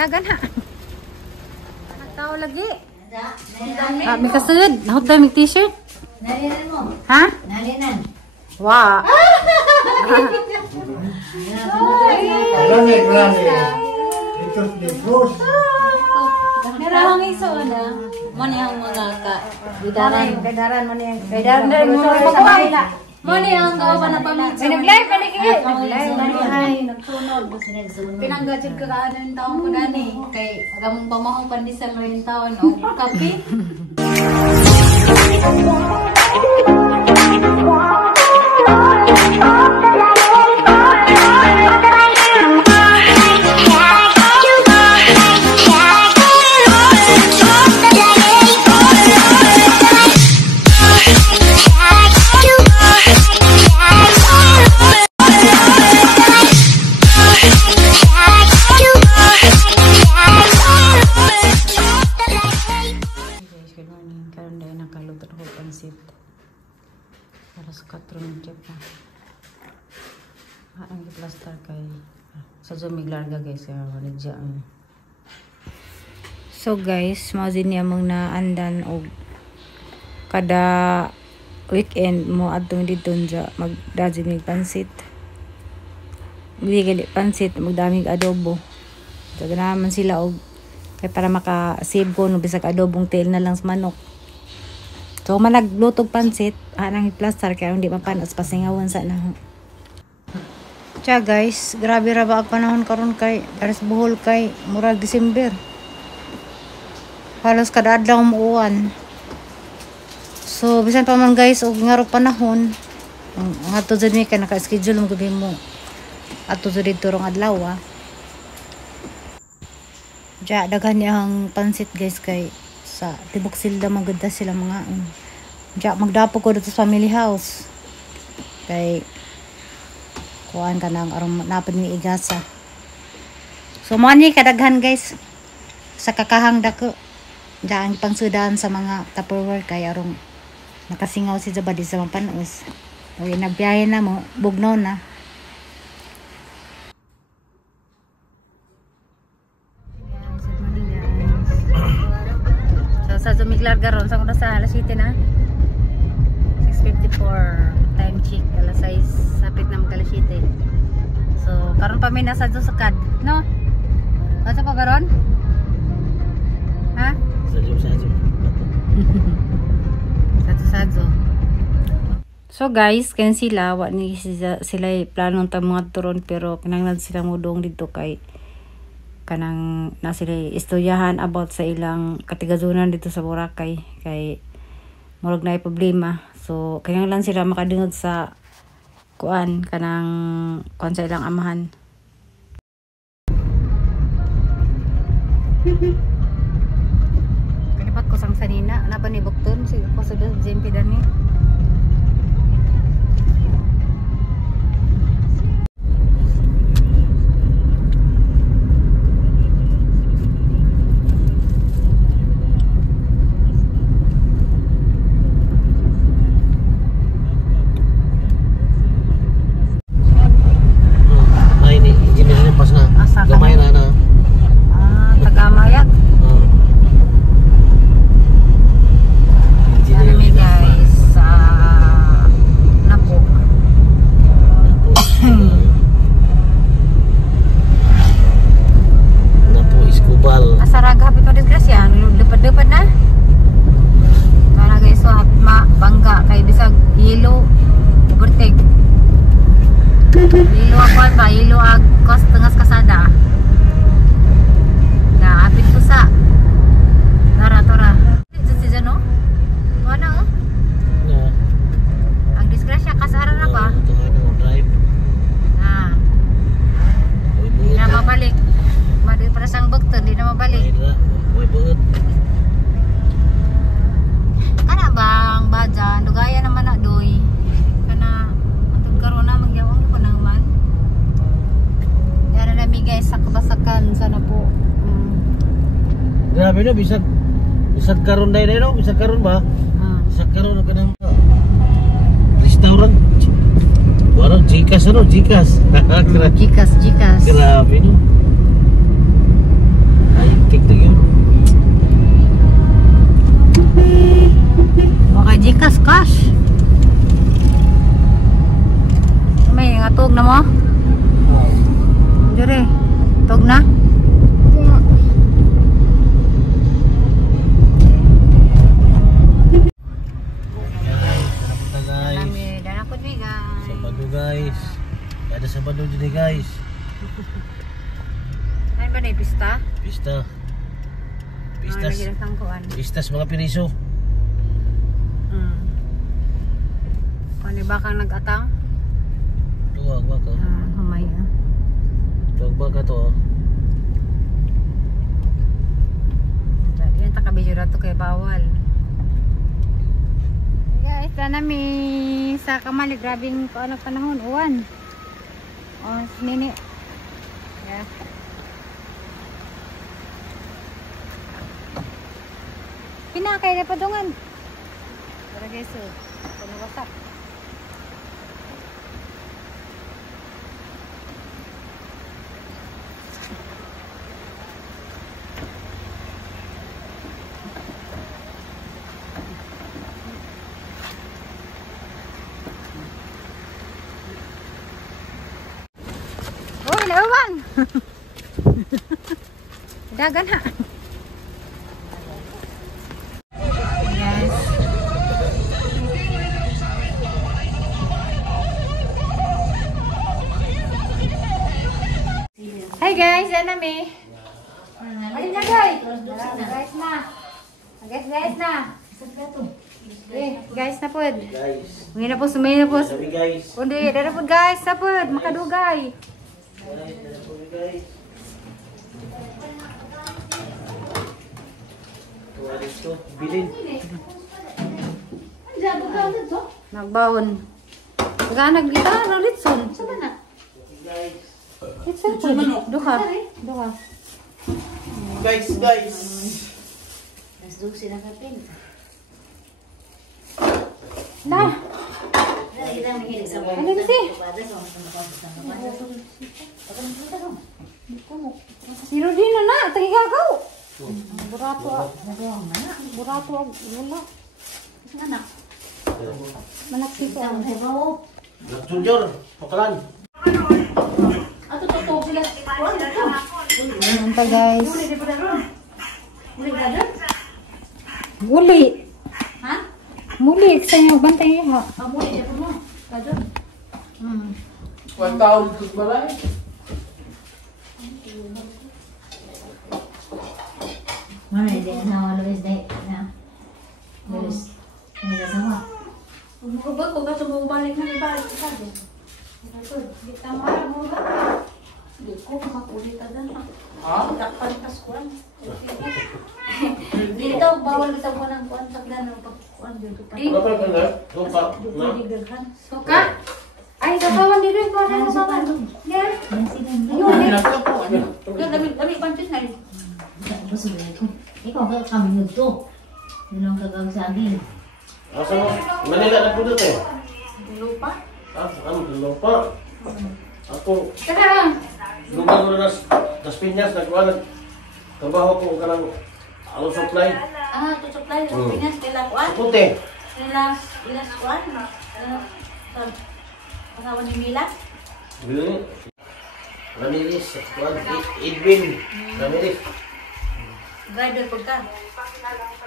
Dagan ha. Tao lagi. May kasud. Nahot tayo may t-shirt. Nalinan mo. Ha? Nalinan. Wow. Meron iso na. Mani ang mga bidaran. Kaidaran mo niya. Kaidaran mo sa kanila. Mani ang gawa na pamilya. May nag-live pa lagi. Ay, nagsunod. Pinanggajud ka kaano yung taong ko gani. Kay agamong pamahong pandisal mo yung taon. O, kapi. Para sa 4 minutes pa. Ang plaster kay sa Zoom larga guys, walidya. So guys, mao din among naandan og kada weekend mo adtong dito dya magdaji mig pansit. Bili pansit, magdamig adobo. Daga naman sila og kay para maka-save ko no bisag adobong tail na lang sa manok. So, managlutog pansit, anang plaster kaya hindi mapanos pasingawan sa naho. Tiya guys, grabe ra ba ang panahon karon kay aras buhol kay murag December. Halos kada adlaw umuuwan. So, bisan pa man guys, og ngaro panahon, ang ato jud mi kay naka-schedule mo gabi mo. Ato jud dito rong adlaw. Diya daghan niyang pansit guys kay sa tibok silda maganda sila mga diya magdapo ko dito sa family house kay kuan ka nang aron napad ni igasa. So mo ni kadaghan guys sa kakahang dako diya ang pangsudan sa mga Tupperware kay aron nakasingaw si Zabadi sa mga panos. Uy nagbiyahe na mo bugnaw na. Sa Zumiglar garon sa kuno sa alas 7 na 6:54 time check alas 6 sapit na mag alas 7. So karon pa may nasa Sakad no asa pa garon ha sadyo so guys kan sila wa ni sila planong ta mga turon pero kinahanglan sila mudong dito kay kanang na sila istoryahan about sa ilang katigazunan dito sa Boracay kay murag na problema. So kaya lang sila makadungog sa kuan kanang kuan sa ilang amahan. Kanipat ko sang sanina na pa ni Bukton si ko sa JMP dani. Gamay na na. Tagamayak. Kami guys sa Napo. Napo Iskubal. Asaraga pito disgrasya, lupad-lupad na. Para guys so hatma bangga kay bisag yelo overtake. Yelo ako ba yelo ag cost tengas kasada. Na apit ko sa tora. Dito si Jano. Mana oh? Na. Ang disgrasya kasara na ba? Ito ano drive. Ah. Hindi na mabalik. Madi para sang Bukton, hindi na mabalik. Boy buot. Kana bang baja dugaya naman na doy. Kana antod karon na magyawang ko nang man. Dara na mi guys sa kabasakan sana po. Grabe no bisag karon day no, bisag karon ba? Bisag karon ka nang restaurant. Wala Gcash ano, Gcash. Jikas. Grabe no. Sabado din guys. Ano ba na pista? Pista. Pistas. Lagi ng tangkuan. Pistas mga piriso. Ano ba kang nag-atang? Tuwag ba ka? Humay Tuwag ba ka to? Yan takabidyo na to kay bawal. Guys, nami sa Kamali. Grabing ano panahon. Uwan. O, nini. Yeah. Pinakay na padungan. Pero guys, panawasak. Oh, nauwang. Dagan ha. Yes. Hi guys, yan nami. Ayun na guys. Guys na. Guys na. Guys na po. Guys. May na po, sumay na po. Sabi guys. Kundi, dada po guys, sa po, makadugay. Guys. Tuwalis to. Bilin. Nagbawon. Taganag kita, no, Litson. Sama na. Guys. Litson po. Duha. Duha. Guys. Nas 12 na kapin. Na. Kita mahilig sa mga. Ano kasi? Sino din na na, tagigagaw. Burato ah. Burato ah, wala. Anak. Malaki ko. Junior. Pakalan. Ato to sila. Ano pa guys? Uli brother? Muli. Ha? Muli, sa inyo, bantay ha. Uli siya po mo. Brother. Kuwan taon dito ba lang? Mana dia na Luis dai na. Luis. Ini dah sama. Mo ba ko ka mo balik na balik ka din. Kita marah mo ba? Di ko makakulit ada. Dapat tas kuan. Dito bawal kita mo ng kuan tagdan ng pagkuan dito pa. Apa benar? Lupa. Digaghan. Suka? Ay, kapawan dito yung parang kapawan. Yan. Dami pancis na rin. Ikaw kaya kami nito. Yun ang gagawin Asa mo? Manila na po dito eh. lupa. Ano? Lupa. Ako, Tara. lugar ko na nas Piñas, nagkuhan. Trabaho ko ka ng alo supply. To supply ng Pinas nila kuan. Puti. Nila kuan. Pangawan ni Mila. Bili. Ramirez, kuhan. Edwin. Ramirez. Driver pagka.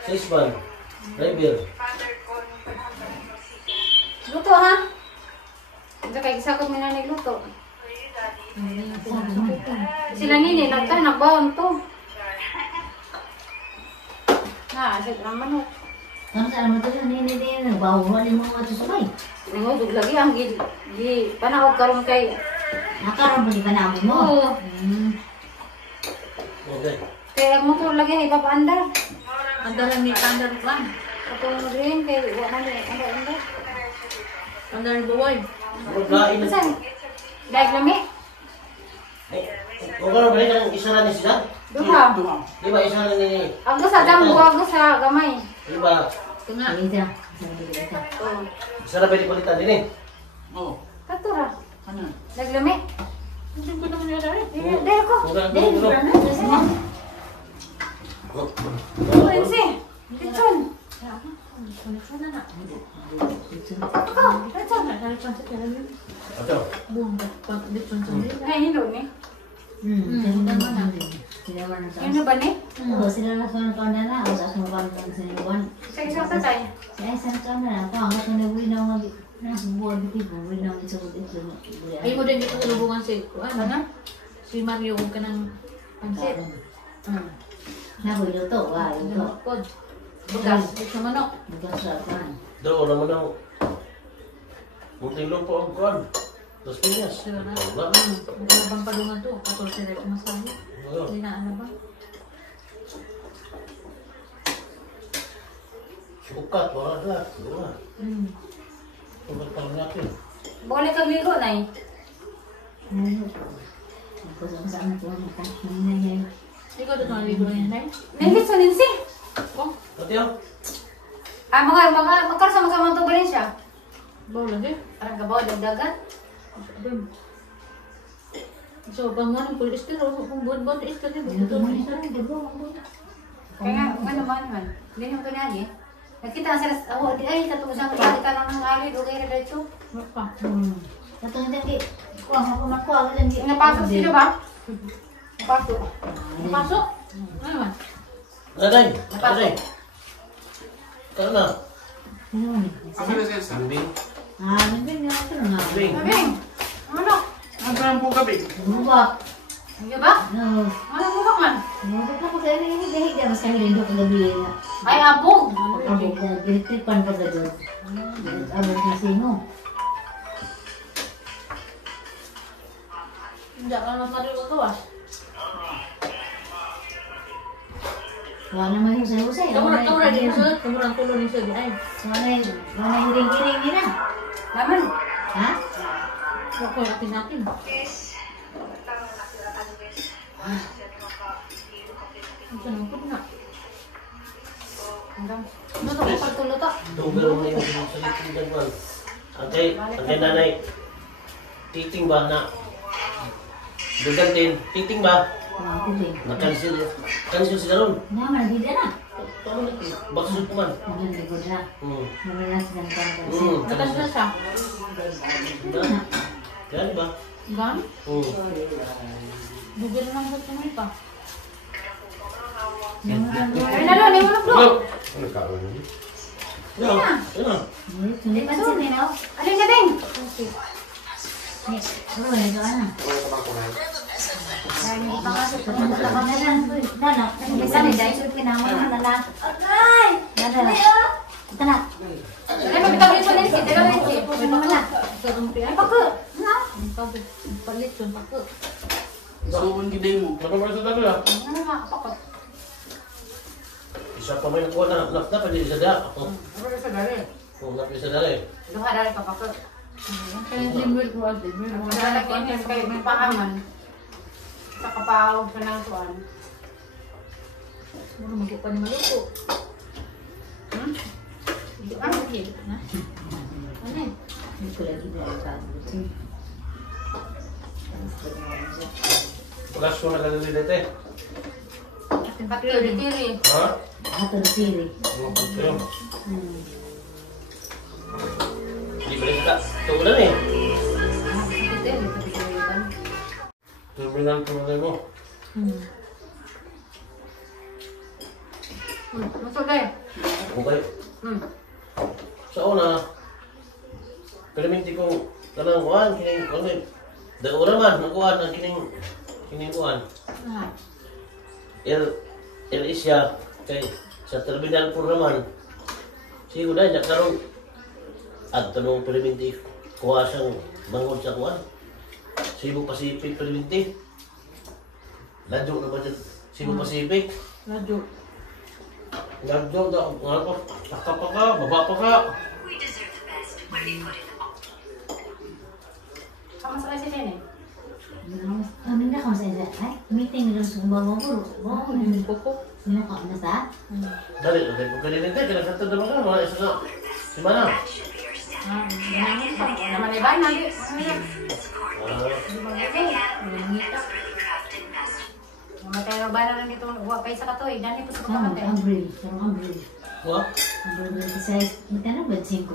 Sisman. Driver. Luto ha? Ito kay isakot mo na nagluto. Sila nini, nagbaon to. Sige lang manok. Kamu sa mo to ni nagbawa ni mga susubay. Ano, lagi ang panahog karon kay. Nakaroon ba na mo? Oo. Okay. Kaya ang motor lagi ay papaandar. Andar ni pandar kuan. Katong rin kay wala na andar. Andar buway. Magkain na. Saan? Dahil lami? Kung ano ba rin ang isa na ni sila? Duha. Di ba isa na ni... Agdo sa damgo, agdo sa gamay. Di ba? Tunga. Ida. Oo. Isa na pwede palitan din eh. Katura. Ano? Dahil lami? Hindi ko naman yun rin. Dahil ko. Kuno. Ayun si. Kitson. Ako. Kitson. Ato. Ay, hilo ni. Ano ba ni? Sila na sa kawan na ako sa mga kawan sa niwan. Sa isang tatay. Saya sa kawan na ako ang sa niwan na Nasa buwan dito, buwan lang ito. Ay mo din dito sa lubungan si ano? Si Mario kung ka ng pansit. Naboy na to, wah, ito. Pod. Bugas, sa manok. Bukas sa pan. Doon naman ang munting lupa ang kuhan. Las Piñas. Diba na? Wala. Wala bang palungan to? 14 rin masahe. Wala. Hindi na ano ba? Bukat, wala lahat. Wala. Hmm. Bukat pa natin. Balik kang ligo, Nay. Ano? Ako sa anak ko, nangyay. Ikaw doon ang ligo yan, Nay? Nahigit sa linsi. Oh, Ate oh. Magkarsa magkamang to ba rin siya? bawa lagi. Parang gabaw, dagat. Doon. So, bang ano, polyester, kung buwan-buwan, polyester niya, Ano to man buwan-buwan. ito? Gabo, gabo. Kaya nga, ano man. Hindi naman ito niya, nakita nga sila, di ay, tatong isang kita lang ng alid, okay na dito. Ano pa? Katong hindi, kuha ako nakuha, walang di. Napasok sila ba? Napasok. Pasok. Ano man? Nanay. Nanay. Kaya na. Ano ni? Bimbing. Nandun nga ito na. Bimbing. Abing, ano? Ang po gabi. Bumubak. Ano ba? No. Ano bubak man? Bumubak na ko kaya hindi mas kahilin ko kagabi na. Ay, abog. Abog na, gilitripan pa ba doon? Abog na sino? Hindi ka na Mario magawas. Wala naman yung sayo-sayo. Kamura din sa kamurang tulo ni Sodi ay. Wala yung hiring-hiring nila. Laman. Ha? Ako natin natin. Ang sanang po na. Hanggang. Ano to, kapagtulo to? Tunggal mo yung salitin dagwan. Ang nanay. Titing ba na? Dugan din. Titing ba? Na-cancel. Cancel sila ron. Naman, di na. Bakit ko man? Nagigod na. Hmm. Namalas ng pangkasin. Natas na siya. Kaya di ba? Gan? Hmm. Bugil lang sa tumay pa. Ay, nalo, ni mo na bro. Ano ka? Yan. Yan. Hindi pa siya nila. Alin ka din? Ano ba nito? Ano? Ay, hindi pa nga sa Ano ka na lang? Dala. Isa ni Day. Pinamay na lang. Aray! Dala. Ito na. Ay, mabitawin mo na si Dalawa rin si. Ito naman na. Sa rumpi ay. Ay, pako. Ha? Palit yun, pako. Isuwan giday mo. Napamara sa dami ah. Ano nga, pako. Isa pa may nakuha na. Dapat hindi isa da. Ako. Ano sa gali? Kung dapat isa da rin. Duha dali pa pako. Kaya simul ko ate. Madala kini sa kayo may pahaman. Sa kapaw sa nang kuan. Muro magkupa ni maluto. Ano? Na? Ano eh? Hindi ko lagi dala. Bukas ko na ganun din dito eh. Patiri-tiri. Ha? Ato na siri. Ano po kayo? Hindi ba rin ka? Tuulan eh. Terminal ko na mo. Masuk deh. Okay. Sa una, kaliminti ko kanang kuhan, kining kuhan. Daura man, nakuhan ang kining kuhan. El isya kay sa terminal po naman. Sigo dahil nakaroon at tanong kaliminti kuha siyang mangod sa kuhan. Cebu Pacific kaliminti. Ladyo na ba dyan? Cebu Pacific. Radyo. Ladyo daw. Nga ko, taka pa ka, baba pa ka. Kamu sa kasi din eh. Kami na kami sa ay, meeting na sa kumbawa ko. Wow, Hindi ko po. sino ka na sa? Dali, dali ko kaliminti. Kaya sa tanda ka, wala isa na. Si Mana. Naman ibay nanti. Mamatay na ba na lang dito? Huwag kayo sa katoy. Dani po sa Sama, kamatay. Abril. Sama, Abril. Wah? Abril 26. Magkano ba 5?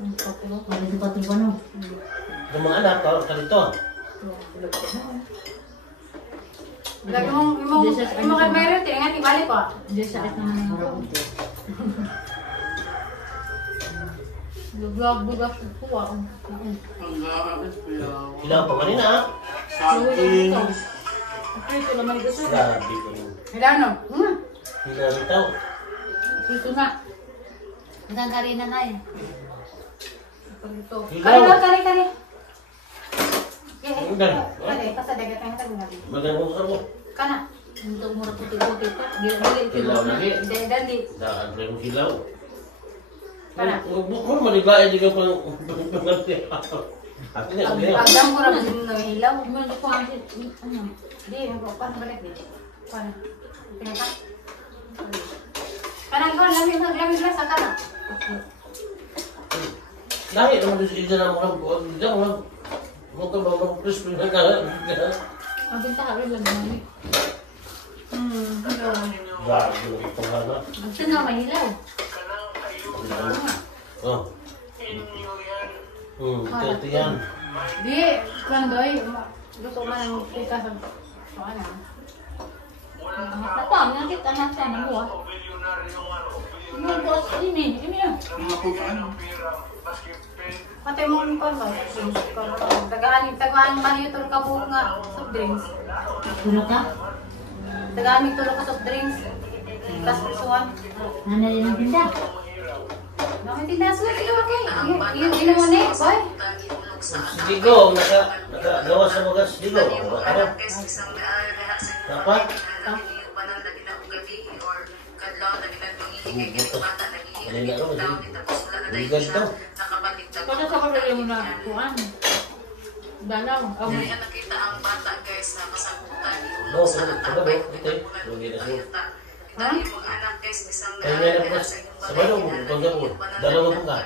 Pakulo. Wala ito pa ito pa no? Yung mga anak, tawag ka dito. Lagi mong kay Meryl, tinangan ibalik ko. Diyan sa at naman yung Marapot eh. Bugas kuha. Ang gagawin kuya. Hilaw pa kanina ha? Saging. Prito naman ito sir. Grabe ko rin. Milano. Hilaw itaw. Prito na. Hanggang karina na eh. Ito. Hilaw. Kari. Ang ganda. Kari, pasadagat ang tagal. Magandang mo. Kana. Untuk murah putih-putih pa. Gila-gila. Hilaw lagi. Dali. Daan pa yung hilaw. Kana. Huwag maliglaan juga pang Ako nga, hilaw. Pagdam ko ra din ng ilaw. Ano ko ang ano? Di, pan balik di. Pan. Pinaka. Kanang ko lamig na sa kana. Dahil naman doon sa na mga buwan, diyan mga mga crispy na ka. Ang pinta ka rin lang namin. Grabe yung panghana. Gusto nga mahilaw. Oh. Ito yan. Di, kan doy. Gusto man ang kita sa ano. Apa? Yang kita nasa na mo ah. Ano boss ini ah. Mga kukaan. Pati mo ko ba? Tagaan man yung tulog ka buong nga soft drinks. Tulog ka? Tagaan tulog ka soft drinks. Tapos pusuan. Ano rin ang pinta? Namin tindas ko ito okay. Yung mo ni, boy. Si Digo, nakagawa sa mga si Digo. Ano? Dapat? Kanina ko, legal to. Kaya sa kapatid mo na kuhan. Dalaw. No, sabi mo, ito. Lugi na siya. Kaya nga na po, sabi mo, tungga po. Dalawa po ka.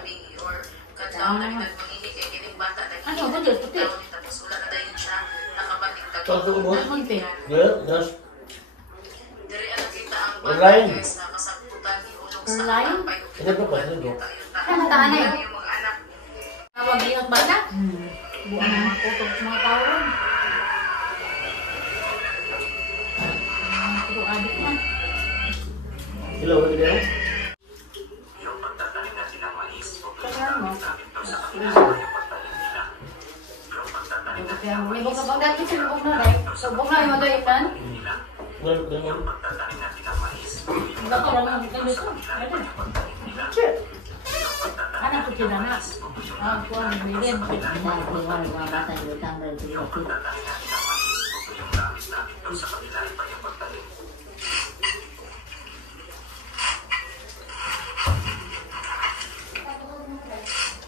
Ano ba dyan? Puti. Tungga mo. Munti. Yeah, yes. Online. Online? Ito po pa, ito po. Ano taan na yun? Tawag yung bata? Buwan na mga kutok sa mga tao ron. Puro adik na. Hello, ano ba? May buka bang dati silubog na rin. Subog na yung doy ikan. Baka lang ang kita dito. Ano? Anak ko sila na. Kuhan, bilin.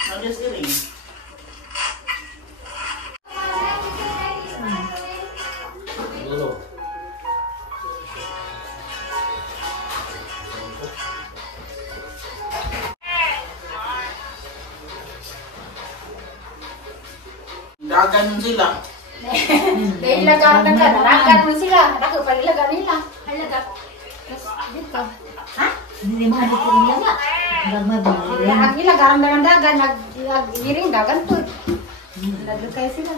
I'm just kidding. Ano? Dagan sila. Dahil ilagaan ka, naragan mo sila. Ako pa ilagaan nila. Halaga. Dito. Ha? Hindi mo hadit ko nila nga. Magmabili. Ang ilagaan na ng dagan, nag-iring dagan po. Lalo kayo sila.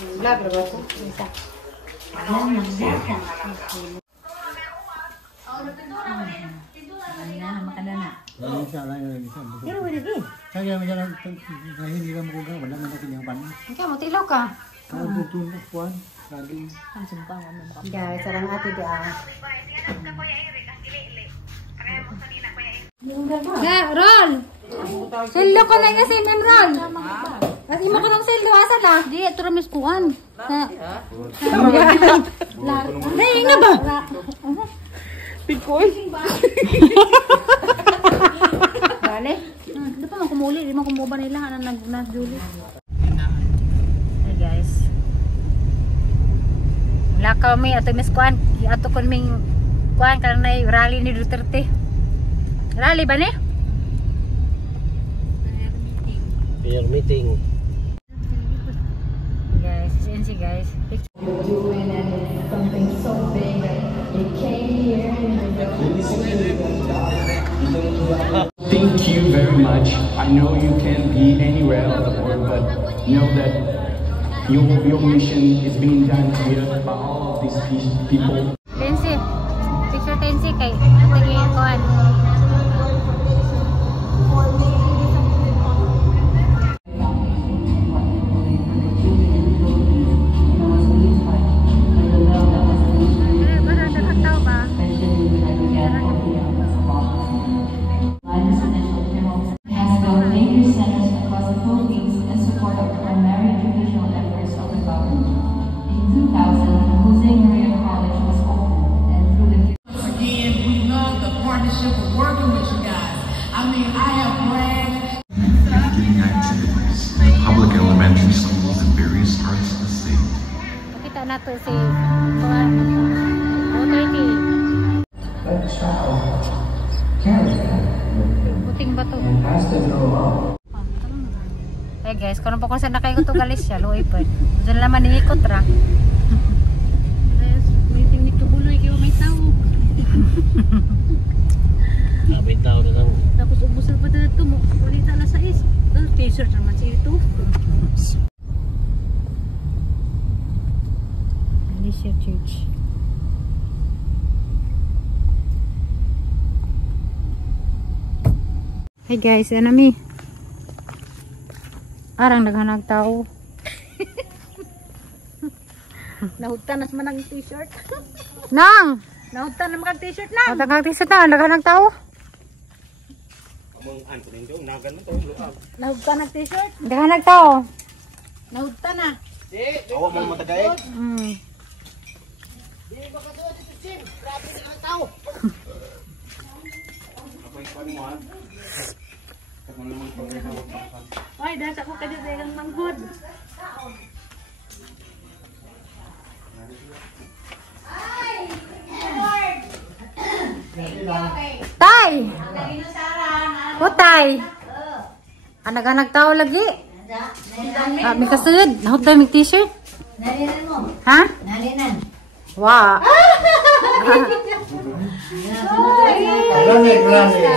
Vlog na ba ito? Isa. Saya macam hindi ka makuga, wala man natin yung panin. Ikaw, matilaw ka. Kalau butuh kuan, lagi. Guys, sarang ate di ah. Ya, roll! Sildo ko na nga sinan, roll! At imo ko ng sildo, asa na? Di, ito ramis kuan. Nay, nga ba? Pikoy. Bale? Di pa man kumuli, di man kumuba nila, nag-juli. Hey guys. Wala kami, ato mis kuan. Ato ko ming kuan, karena rally ni Duterte. Rally ba ni? Prayer meeting. Guys, yan si guys. Something so big that it came here. Thank you very much. I know you can't be anywhere else, but know that Your mission is being done here by all of these people. Tensi. Picture tensi kay atagi kuan. Public elementary schools in various parts of the state. Kita nato si kuan Otegi. That child carries that with him Puting bato. and has to grow up. Eh guys, kung po kung saan na kayo ito galis siya, luoy pa. Diyan naman iikot ra. May tingnik kabuloy kayo may tao. May tao na lang. Tapos ubusal pa dito mo. Walita na sa is. T-shirt naman siya ito. Alicia Church. Hey guys, yan nami. Arang naghanag tao. Nahugtan nas man ang t-shirt. Nang! Nahugtan naman ang t-shirt na. Naghanag t-shirt na, naghanag tao. Nahugtan ang t-shirt. Naghanag tao. Nahugtan na. Awa mo matagay. Ay, dasa ko kadyo sa ilang manghod. Tay! Putay! Naghanag tao lagi. May kasud. Nahugtan may t-shirt. Nalinan mo. Ha? Nalinan. Wow. Grande, grande.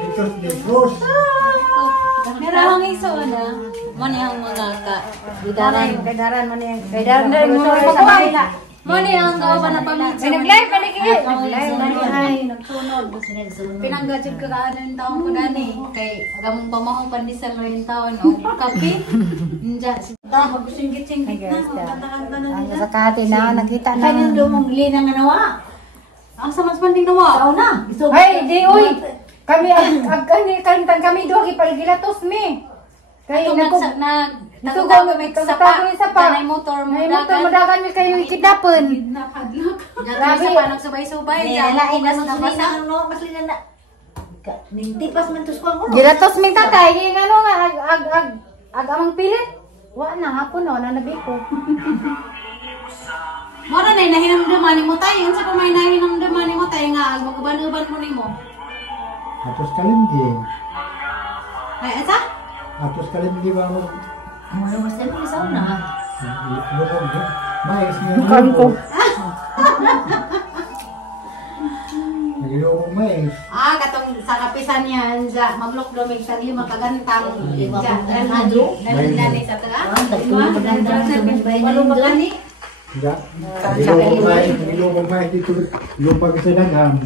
Ito si Bruce. Meron ang iso na. Mani ang mga ka. Kaidaran mo niya. Kaidaran mo niya. Mani ang gawa na pamilya. Nag-live ka lagi. Ay, nagsunod. Pinanggadjud ka kaanan taon ko dani. Kay agamong pamahong pandisal rin taon. Kapi. Ninja. Mag-singit-singit na. Ang sa kati na, nakita na. Kanyang lumungli na nga nawa. Ang samas panding nawa. Tao na. Ay, di uy. Kami kami duha gipalgilatos mi. Kay Nagtugaw may sapa. Nanay motor mo dagan. dagan mi kayo ikidapon. Grabe pa nagsubay-subay. Lain na sa nabasa no, mas linan na. Nintipas man tus ko ako. Gilatos mi tatay, gi ngano nga ag amang pilit. Wa na hapon no, nanabi ko. Mora na nahinamdaman mo tayo. Unsa pa may nahinamdaman mo tayo nga magaban-uban mo nimo. Atos kalimdi. Ay asa? Atos kalimdi ba mo? Ano mas tayo sa una. Lukog mo. Mais niya. Bukan ko. Nagilukog mais. Katong sa kapisan niyan sa mamlok do may tagi makagantang. Ado. Dali sa taga. Tagtuloy maganda sa bayan Walo nito. magani. Nagilukog mais dito. Lupag sa daghang.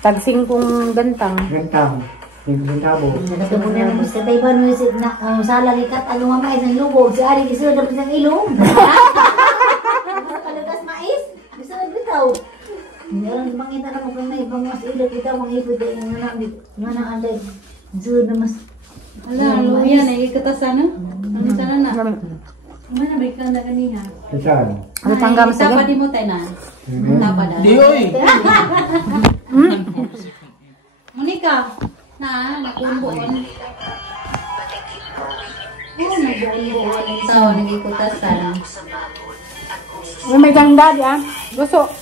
Tagsing kong gantang. Gantang. Yung tabo. Nakatamo na naman sa tayban mo na sa lagi kat ano mamay sa lubog si Ari gisu dapat ng ilong. Palagas mais. Bisa na bitaw. Meron mangita na mo kung may ibang mas ilog kita mong ipod ay nga na alay. Zud na mas. Ala, luya na ikatasan na. Ano sana na? Mana ba ka na ganiha? Saan? Ano tanggam sa Tapa di mo tayo na. Tapa da. Di oy. Monica, na nakumbuon. Nabuon-buon yung tao, nagikutasan. May ganda di ah. Gusto.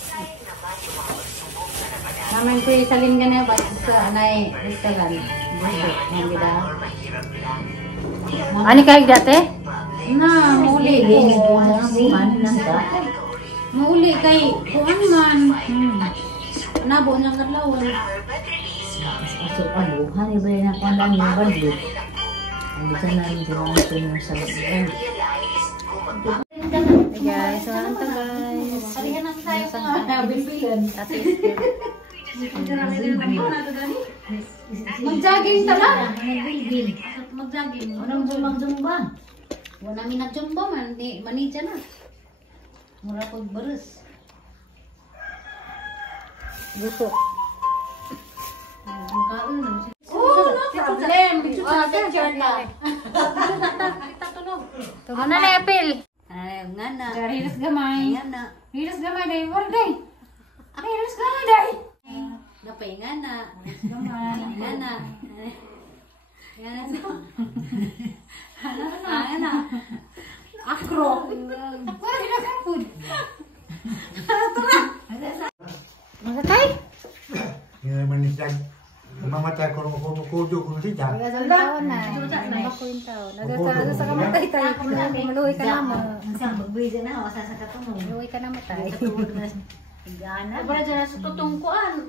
Naman ko isalin ka na ba sa anay restaurant. Buso, yung gida. Ani kay dati? Na, mauli. Mauli kay kuan man. Nabuon lang kadlawon. So ano, hari ba na kung ano yung bandit. Hindi ka na rin sa mga sa loob. Hey guys, so ano to guys? Palihan natin tayo sa mga bilbilan. Ate Mag-jogging tala. Nagbilbil. Mag-jogging. Anong zumang-zumba? Wala namin nagjumpa man. Manidya na. Mura pag baris. gusto. Makain na. Oh, no problem. Picture sa atin. Ano na apple? Ay, nga na. Hilas gamay. Nga na. Hilas gamay day. Wala day. Hilas gamay day. Napay nga na. Gamay. Nga na. Nga na. Nga na. Akro. Wala hilas ang food. Magatay? Hindi naman isang mamatay ko nung kumukudo ko si Jack. Nagasang taon na. Nagakuin taon. Nagasang sa kamatay tayo. Maluhi ka na mo. Ang magbisa na, wasa sa katulong. Maluhi ka na matay. Katulong na. Gana. Para dyan sa tutong kuan.